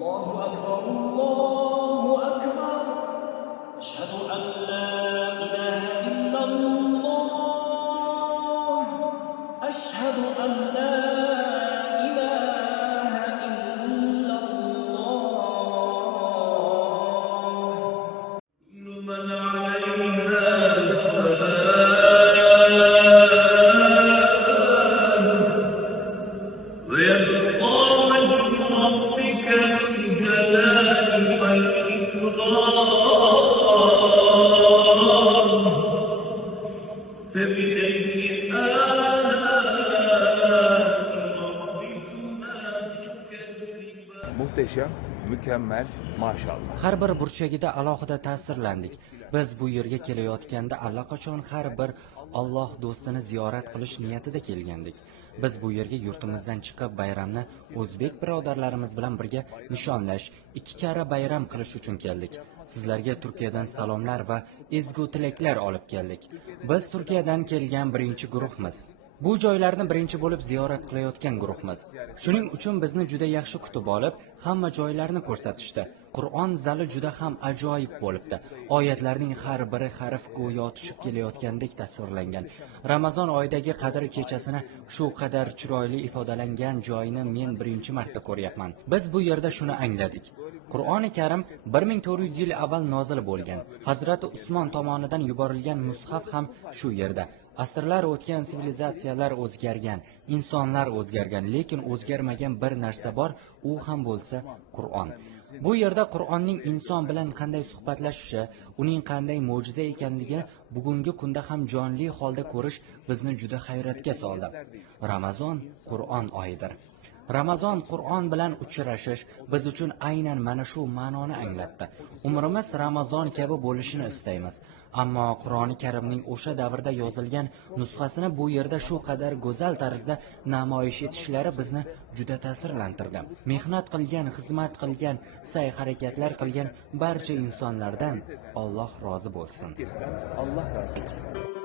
الله أكبر الله أكبر أشهد أن لا إله إلا الله أشهد أن لا إله إلا الله كل من عليها ويبقى وجه ربك ذو الجلال والإكرام فبأي آلاء ربكما تكذبان. Muhteşem, mükemmel, maşallah. Har bir burchagida alohida ta'sirlandik. Biz bu yerga kelayotganda allaqachon har bir Alloh do'stini ziyorat qilish niyatida kelgandik. Biz bu yerga yurtimizdan chiqib bayramni o'zbek birodarlarimiz bilan birga nishonlash, ikki karra bayram qilish uchun keldik. Sizlarga Turkiyadan salomlar va ezgu tilaklar olib keldik. Biz Turkiyadan kelgan birinchi guruhmiz. Bu joylarni birinchi bo'lib ziyorat qilayotgan guruhmiz. Shuning uchun bizni juda yaxshi kutib olib, hamma joylarni ko'rsatishdi. Qur'on zali juda ham ajoyib bo'libdi. Oyatlarning har biri harf go'yo tushib kelayotgandek tasvirlangan. Ramazon oyidagi qadr kechasini shu qadar chiroyli ifodalangan joyini men birinchi marta ko'ryapman. Biz bu yerda shuni angladik. Qur'oni Karim 1400 yil avval nozil bo'lgan. Hazrati Usmon tomonidan yuborilgan mushaf ham shu yerda. Asrlar o'tgan, sivilizatsiyalar o'zgargan, insonlar o'zgargan, lekin o'zgarmagan bir narsa bor, u ham bo'lsa Qur'on. Bu yerda Qur'onning inson bilan qanday suhbatlashishi, uning qanday mo'jiza ekanligini bugungi kunda ham jonli holda ko'rish bizni juda hayratga soldi. Ramazon Qur'on oyidir. Ramazon Qur'on bilan uchrashish biz uchun aynan mana shu ma'noni anglatdi. Umrimiz Ramazon kabi bo'lishini istaymiz. Ammo Qur'oni Karimning o'sha davrda yozilgan nusxasini bu yerda shu qadar go'zal tarzda namoyish etishlari bizni juda ta'sirlantirdi. Mehnat qilgan, xizmat qilgan, sa'y-harakatlar qilgan barcha insonlardan Alloh rozi bo'lsin. Allah razı olsun.